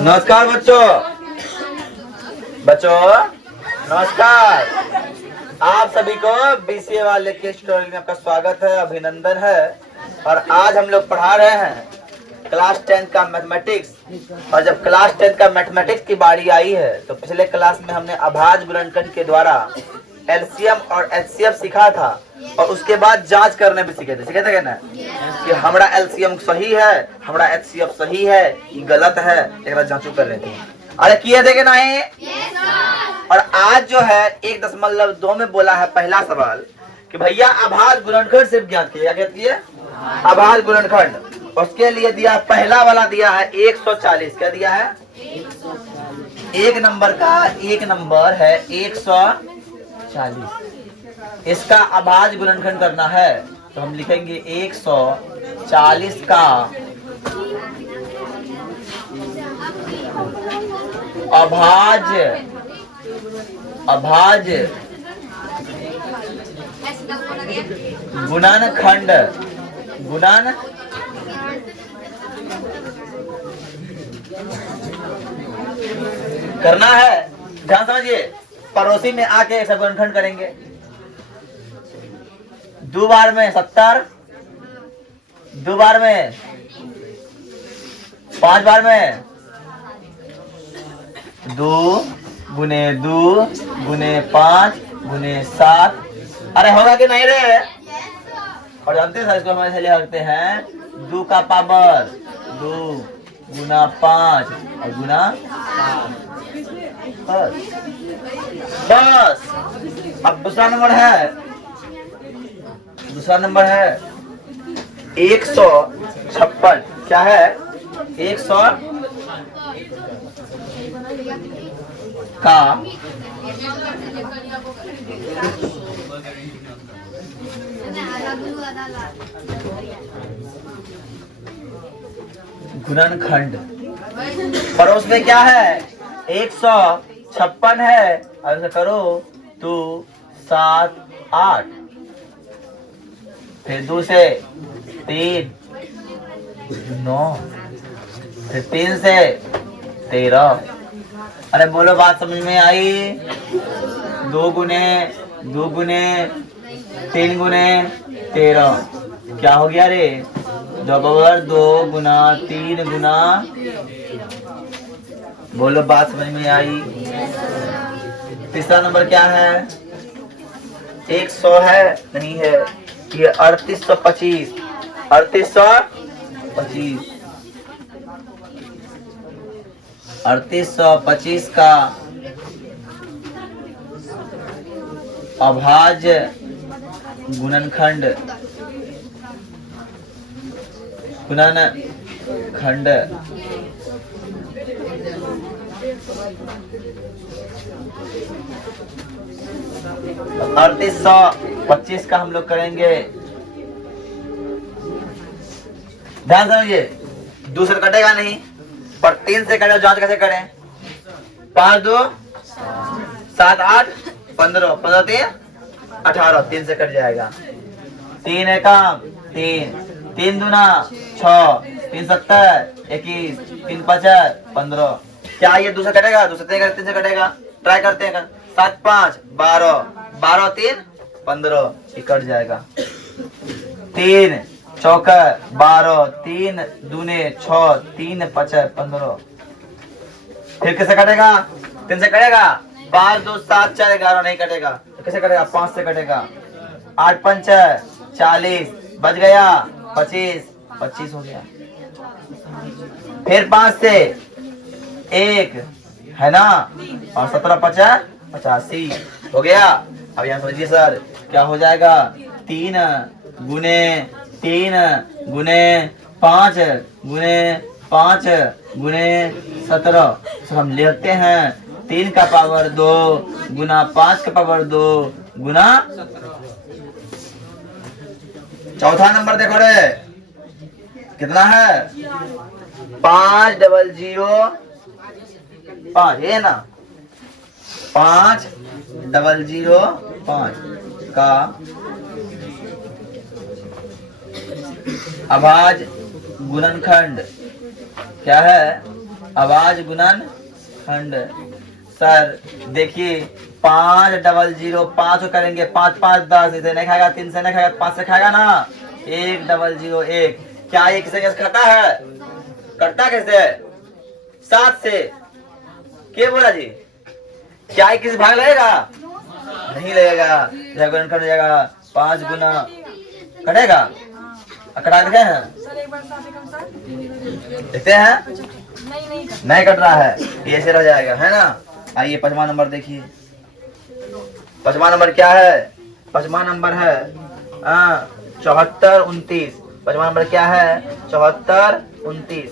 नमस्कार बच्चों नमस्कार। आप सभी को बीसीए वाले के स्टोरी में आपका स्वागत है, अभिनंदन है। और आज हम लोग पढ़ा रहे हैं क्लास 10 का मैथमेटिक्स। और जब क्लास 10 का मैथमेटिक्स की बारी आई है तो पिछले क्लास में हमने अभाज्य गुणनखंड के द्वारा एलसीएम और एचसीएफ सीखा था और उसके बाद जांच करने भी सीखे थे क्या ना कि हमारा एलसीएम सही है, हमारा एचसीएफ सही है, ये गलत है, एक जांचू कर रहे थे। अरे किए थे कि नहीं? और आज जो है 1.2 में बोला है पहला सवाल कि भैया अभाज्य गुणनखंड से ज्ञात किया, क्या कहती है अभाज्य गुणनखंड। उसके लिए दिया पहला वाला दिया है 140। क्या दिया है? एक नंबर है 140। इसका अभाज्य गुणनखंड करना है तो हम लिखेंगे 140 का अभाज्य गुणनखंड करना है। ध्यान समझिए, पड़ोसी में आके ऐसा गुणनखंड करेंगे। 2 बार में 70, 2 बार में 5 बार में 2 गुने 2 गुने 5 गुने 7। अरे होगा कि नहीं रे? और जानते हैं इसको हमारे लिए रखते हैं 2 का पावर 2 गुना 5 और गुना 7 बस। अब दूसरा नंबर है 156। क्या है? 100 का गुणनखंड। पड़ोस में क्या है? 156 है। अब ऐसा करो 2 7 8, फिर 2 से 3 9, फिर 3 से 13। अरे बोलो, बात समझ में आई? 2 गुने 3 गुने 13 क्या हो गया रे? 2 गुना 3 गुना। बोलो, बात समझ में आई? तीसरा नंबर क्या है? 100 है नहीं है, ये 3825। 3825 का अभाज्य गुणनखंड 3825 का हम लोग करेंगे। ध्यान समझिए, 2 से कटेगा नहीं, पर 3 से कटेगा। जांच कैसे करें? 5 2 7 8 15, 15 3 18, 3 से कट जाएगा। 3 एकम 3, 3 दूना 6, 3 70 21, 3 55 15। क्या ये 2 से कटेगा? 2 से 3 से कटेगा। ट्राई करते हैं। 7 5 12, 12 3 15, ये कट जाएगा। 3 चौका 12, 3 दूने 6, 3 5 15। फिर कैसे कटेगा? 3 से कटेगा। 5 2 7 4 11 नहीं कटेगा। तो कैसे कटेगा? 5 से कटेगा। 8 5 40 बच गया। 25 हो गया। फिर 5 से 1 है ना, और 17 50 85 हो गया। अब यहाँ समझिए सर, क्या हो जाएगा? 3 गुने 5 गुने 5 गुने 17। तो हम लिखते हैं 3 का पावर 2 गुना 5 का पावर 2 गुना। चौथा नंबर देखो रे, कितना है? 5005, ये ना 5005 का अभाज्य गुणनखंड क्या है? आवाज गुणन खंड। सर देखिए 5 डबल 0 5 करेंगे, 5 5 10, इसे नहीं खाएगा, 3 से नहीं खाएगा, 5 से खाएगा ना। 1 डबल 0 1, क्या ये किसे कैसे खाता है? करता कैसे? 7 से। क्या बोला जी? क्या ये किसी भाग लगेगा? नहीं लगेगा। गुणन खंड हो जाएगा 5 गुना कटेगा। कटा देखे हैं, देखते हैं, नहीं कट रहा है, ये ऐसे रह जाएगा, है ना। आइए 5वां नंबर देखिए। 5वां नंबर क्या है? 5वां नंबर है 74 29। 5वां नंबर क्या है? 74 29।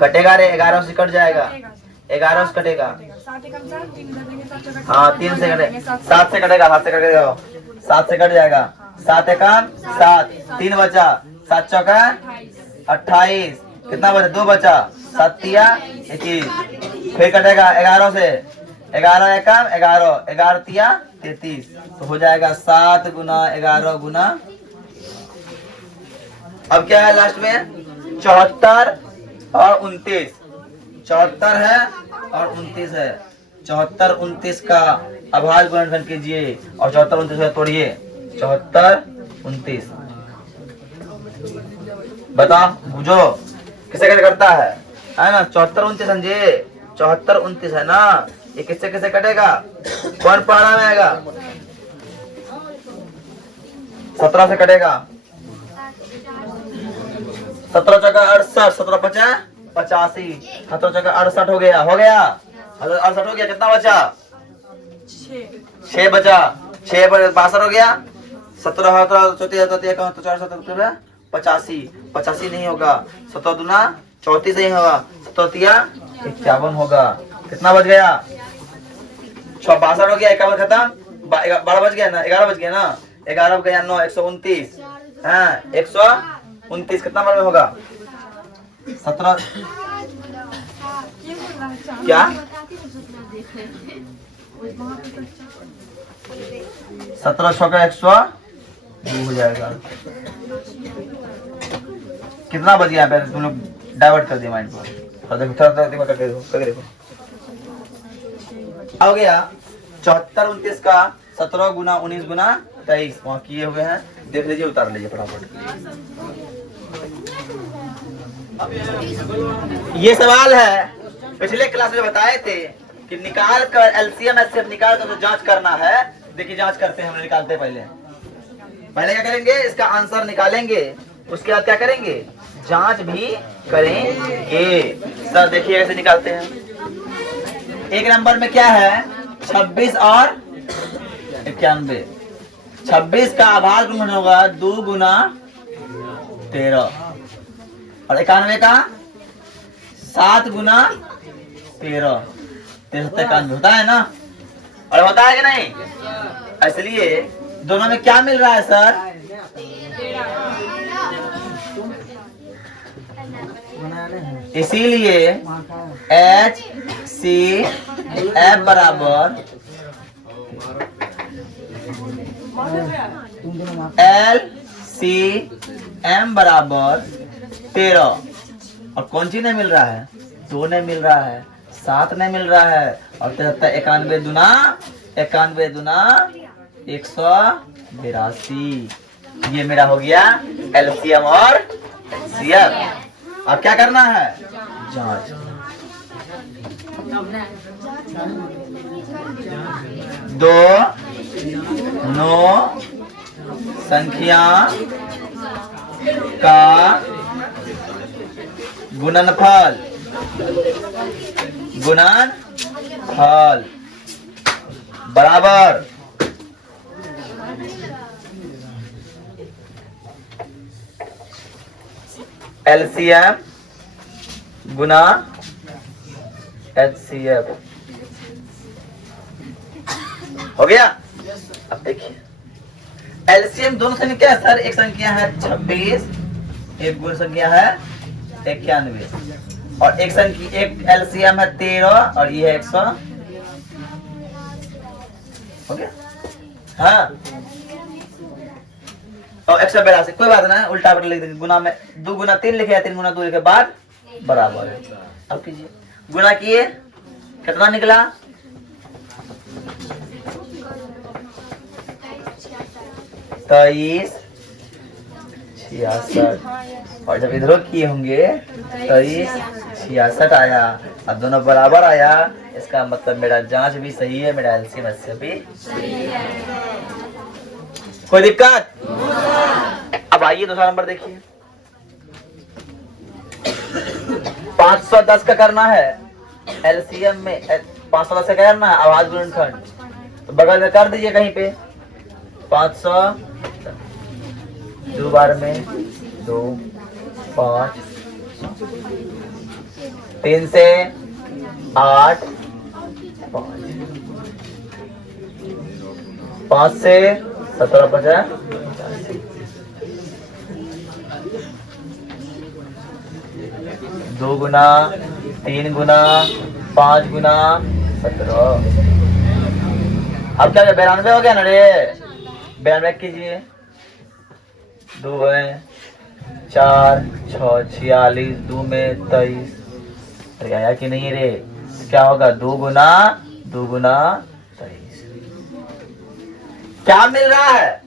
कटेगा रे, 11 से कट जाएगा, 11 से कटेगा। हाँ 3 से कटेगा, 7 से कटेगा, 7 से कटेगा, 7 से कट जाएगा। 7 एकम 7, 3 बचा, 7 चौका 28, कितना बचा? 2 बचा, 7 तिया 21, फिर कटेगा 11 से, 11 एकम 11, 11 तिया 33, तो हो जाएगा 7 गुना 11 गुना। अब क्या है लास्ट में? 74 और 29। 74 है और 29 है। 74 29 का अभाज्य गुणनखंड कीजिए और 74 29 तोड़िए। 74 29 बताओ, बुझो किसे कैसे करता है ना। 74 29 समझे, 74 29 है ना, ये किससे किसे कटेगा? कौन पहाड़ा में आएगा? 17 से कटेगा। 17 चौका 68, 17 पचा 85, 17 चौका 68 हो गया, हो गया 68 हो गया। कितना बचा? 6 बचा, 6 पर 62 हो गया। 17 85, 85 नहीं होगा, 17 दूना 34 नहीं होगा, 17 तिया 51 होगा। कितना बच गया? 62 हो गया, 51 खत्म, 12 बच गया ना, 11 बच गया ना, 11 गया 9, 129 है, 129 कितना बार में होगा? 17 क्या? 17 छक्का 102 हो जाएगा। कितना बच गया? तुम लोग डाइवर्ट कर दिया माइंड पर, देखो करके देखो। हो गया 74 29 का 17 गुना 19 गुना 23 वहाँ किए हुए हैं, देख लीजिए, उतार लीजिए फटाफट। ये सवाल है, पिछले क्लास में बताए थे कि निकाल कर एलसीएम एचसीएफ निकाल कर जो जांच करना है। देखिए जांच करते हैं, हम निकालते पहले क्या करेंगे? इसका आंसर निकालेंगे, उसके बाद क्या करेंगे? जांच भी करेंगे। सर देखिए कैसे निकालते हैं। एक नंबर में क्या है? 26 और 91। 26 का आभाज्य गुणन होगा 2 गुना 13 और 91 का 7 गुना 13, 93 होता है ना, और होता है कि नहीं? इसलिए दोनों में क्या मिल रहा है सर? इसीलिए एच सी एफ बराबर एल सी एम बराबर 13। और कौन सी नहीं मिल रहा है? 2 नहीं मिल रहा है, 7 नहीं मिल रहा है, और 93 दुना 91 दुना 182। ये मेरा हो गया एलसीएम और एचसीएफ। अब क्या करना है? जांच। दो नो संख्या का गुणनफल बराबर एलसीएम गुना एचसीएफ। हो गया? अब देखिए एलसीएम दोनों संख्या क्या है सर? एक संख्या है 26, एक गुण संख्या है 91, और एक संख्या एक एलसीएम है 13 और ये है 100। हो गया? हाँ और 182, कोई बात ना, उल्टा पर लिख देंगे। गुना में 2 गुना 3 लिखे या 3 गुना 2 लिखे बाद बराबर है। अब कीजिए, गुना किए, कितना निकला? 23 66। और जब इधरों किए होंगे 23 66 आया। अब दोनों बराबर आया, इसका मतलब मेरा जांच भी सही है, मेरा एलसीएम एचसीएफ भी सही है। कोई दिक्कत? अब आइए दूसरा नंबर देखिए। 510 का करना है एलसीएम में, 510 का करना है आवाज गुणनखंड, तो बगल में कर दीजिए कहीं पे। 500 2 बार में 2 5, 3 से 8 5, 5 से 17 50, 2 गुना 3 गुना 5 गुना 17। अब क्या 92 हो गया ना रे? 92 कीजिए। 2 है 4 6 46, 2 में 23। अरे आया कि नहीं रे? क्या होगा? 2 गुना 23। क्या मिल रहा है?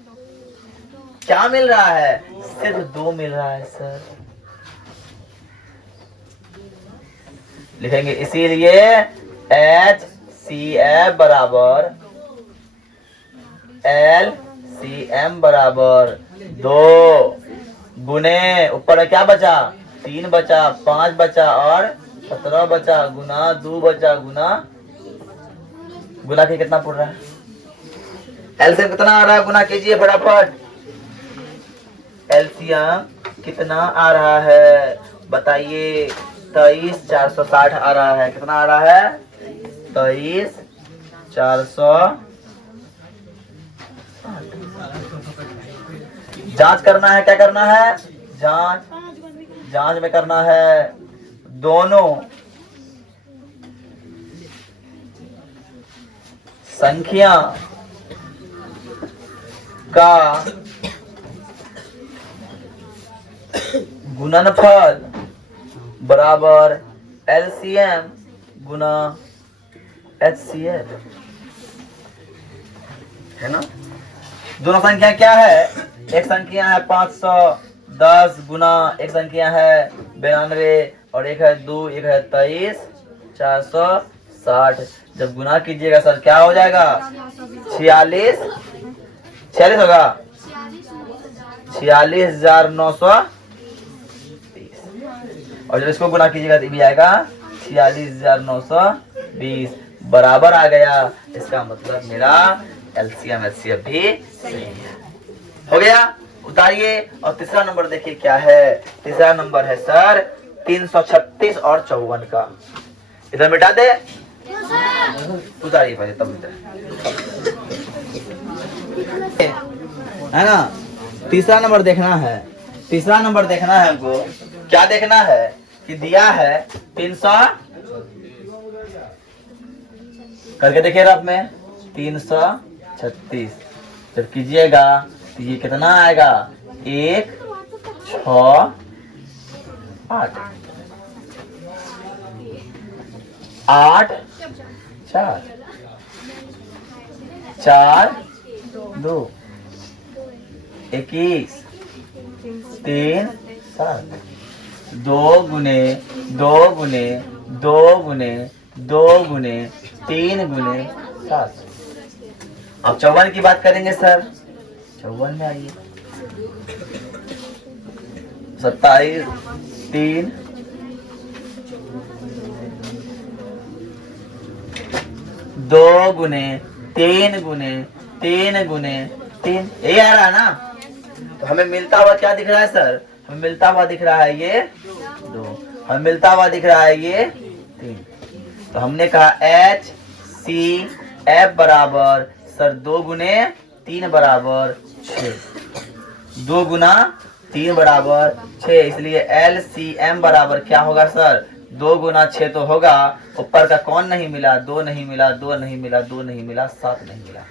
क्या मिल रहा है? सिर्फ 2 मिल रहा है सर। लिखेंगे इसीलिए HCF बराबर LCM बराबर 2 गुने ऊपर क्या बचा? 3 बचा, 5 बचा और 17 बचा, गुना 2 बचा, गुना के कितना पड़ रहा है? एलसीएम कितना आ रहा है? गुना कीजिए फटाफट। एलसीएम कितना आ रहा है बताइए? 23 460 आ रहा है। कितना आ रहा है? 23 400। जांच करना है, क्या करना है? जांच में करना है दोनों संख्या का गुणनफल बराबर एलसीएम गुना एचसीएफ, है ना? दोनों संख्या क्या है? एक संख्या है 510 गुना एक संख्या है 92 और एक है 2, एक है 23 460। जब गुना कीजिएगा सर क्या हो जाएगा? 46 होगा 46,920। और जब इसको गुना कीजिएगा तो भी आएगा 46,920 बराबर आ गया। इसका मतलब मेरा एलसीएम एचसीएफ भी सही है। हो गया? उतारिए। और तीसरा नंबर देखिए क्या है। तीसरा नंबर है सर 336 और 54 का। इधर मिटा दे, उतारिए पहले तब है ना। तीसरा नंबर देखना है। तीसरा नंबर देखना है हमको। क्या देखना है कि दिया है 300, करके देखिए रफ में 336। जब कीजिएगा तो ये कितना आएगा? 1 6 8 8 4 4 2 21 3 7 2 गुने 2 गुने 2 गुने 2 गुने 3 गुने 7। अब 54 की बात करेंगे सर। 54 में आइए। 27 3 2 गुने 3 गुने 3 गुने 3, ये आ रहा है ना। तो हमें मिलता हुआ क्या दिख रहा है सर? हमें मिलता हुआ दिख रहा है ये 2, हमें मिलता हुआ दिख रहा है ये 3। तो हमने कहा HCF बराबर सर 2 गुने 3 बराबर 6, 2 गुना 3 बराबर 6। इसलिए LCM बराबर क्या होगा सर? 2 गुना 6 तो होगा, ऊपर का कौन नहीं मिला? 2 नहीं मिला, 2 नहीं मिला, 2 नहीं मिला, 7 नहीं मिला।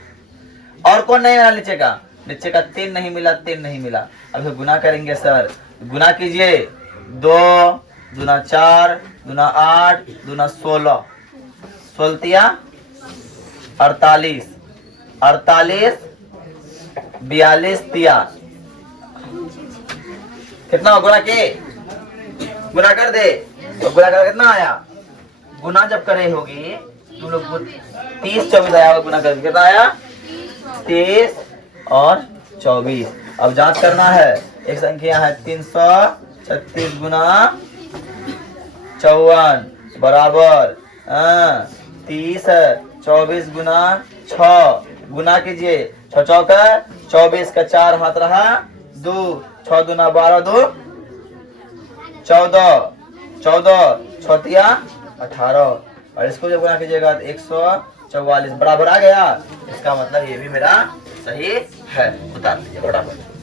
और कौन नहीं मिला नीचे का? नीचे का 3 नहीं मिला, 3 नहीं मिला। अब इसे गुना करेंगे सर, गुना कीजिए। 2 दूना 4 दूना 8 दूना 16, 16 तिया 48, 48 42 तिया कितना गुना के गुना कर दे तो गुना कर कितना आया? गुना जब करे होगी तुम लोग 30 24 आया, गुना कर कितना आया? 30 और 24। अब जांच करना है, एक संख्या है 336 गुना 54 बराबर 30 है। 24 गुना 6 गुना कीजिए, 6 चौका 24 का 4 हाथ रहा 2, 6 दूना 12 2 14, 14 6 तिया 18 और इसको जब गुना कीजिएगा तो 144 बराबर आ गया। इसका मतलब ये भी मेरा सही है। उतार दीजिए बराबर।